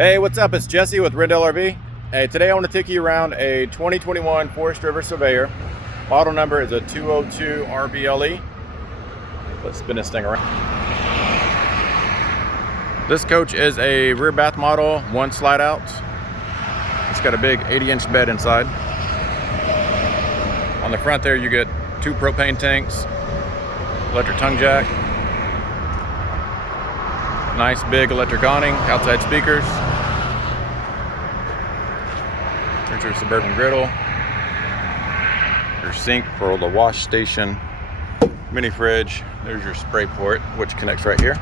Hey, what's up? It's Jesse with RENDEL RV. Hey, today I want to take you around a 2021 Forest River Surveyor. Model number is a 202RBLE. Let's spin this thing around. This coach is a rear bath model, one slide out. It's got a big 80-inch bed inside. On the front there you get 2 propane tanks, electric tongue jack, nice big electric awning, outside speakers. There's your Suburban griddle, your sink for the wash station, mini fridge. There's your spray port, which connects right here.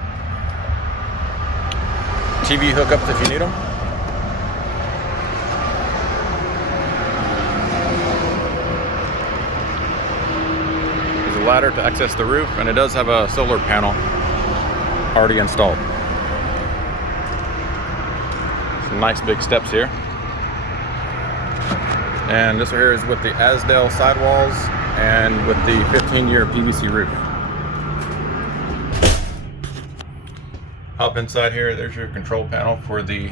TV hookups if you need them. There's a ladder to access the roof, and it does have a solar panel already installed. Some nice big steps here. And this right here is with the Asdale sidewalls and with the 15-year PVC roof. Hop inside here, there's your control panel for the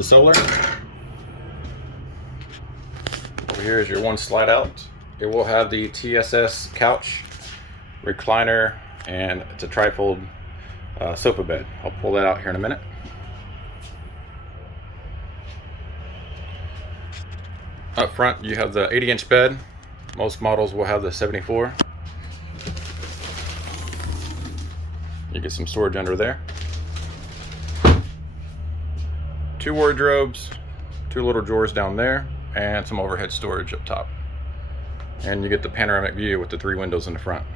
solar. Over here is your one slide out. It will have the TSS couch, recliner, and it's a trifold sofa bed. I'll pull that out here in a minute. Up front you have the 80-inch bed. Most models will have the 74. You get some storage under there. 2 wardrobes, 2 little drawers down there, and some overhead storage up top. And you get the panoramic view with the 3 windows in the front.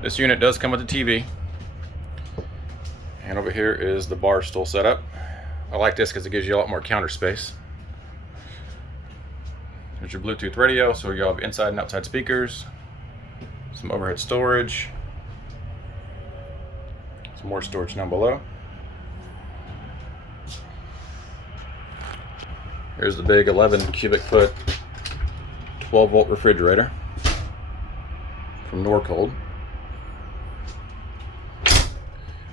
This unit does come with a TV. And over here is the bar stool setup. I like this because it gives you a lot more counter space. There's your Bluetooth radio, so you have inside and outside speakers, some overhead storage, some more storage down below. Here's the big 11 cubic foot 12 volt refrigerator from Norcold.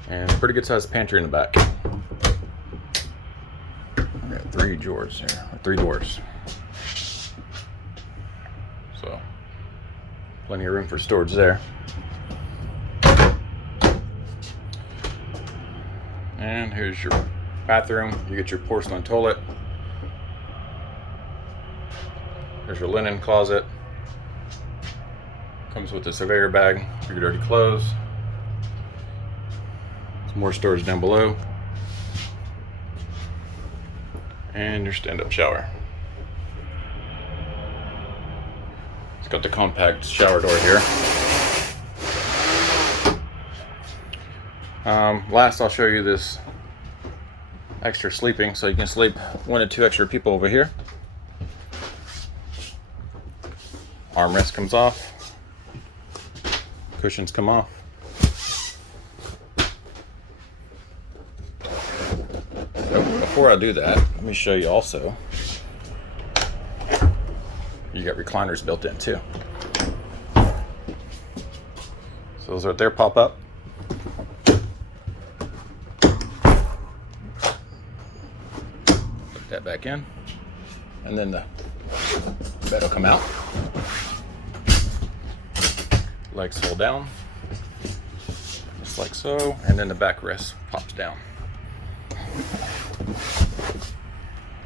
And a pretty good sized pantry in the back. We got 3 drawers here, 3 doors. So, plenty of room for storage there. And here's your bathroom. You get your porcelain toilet. There's your linen closet. Comes with a Surveyor bag for your dirty clothes. Some more storage down below. And your stand-up shower. Got the compact shower door here. Last I'll show you this extra sleeping, so you can sleep 1 to 2 extra people over here. Armrest comes off, cushions come off. Before I do that, let me show you also. You got recliners built in too. So those right there pop up. Put that back in. And then the bed will come out. Legs fold down. Just like so. And then the backrest pops down.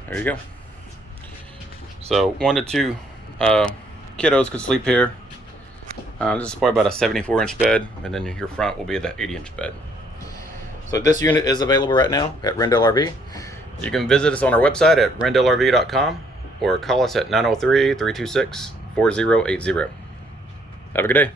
There you go. So 1 to 2 kiddos could sleep here. This is probably about a 74-inch bed, and then your front will be the 80-inch bed. So this unit is available right now at RENDEL RV. You can visit us on our website at rendelrv.com or call us at 903-326-4080. Have a good day.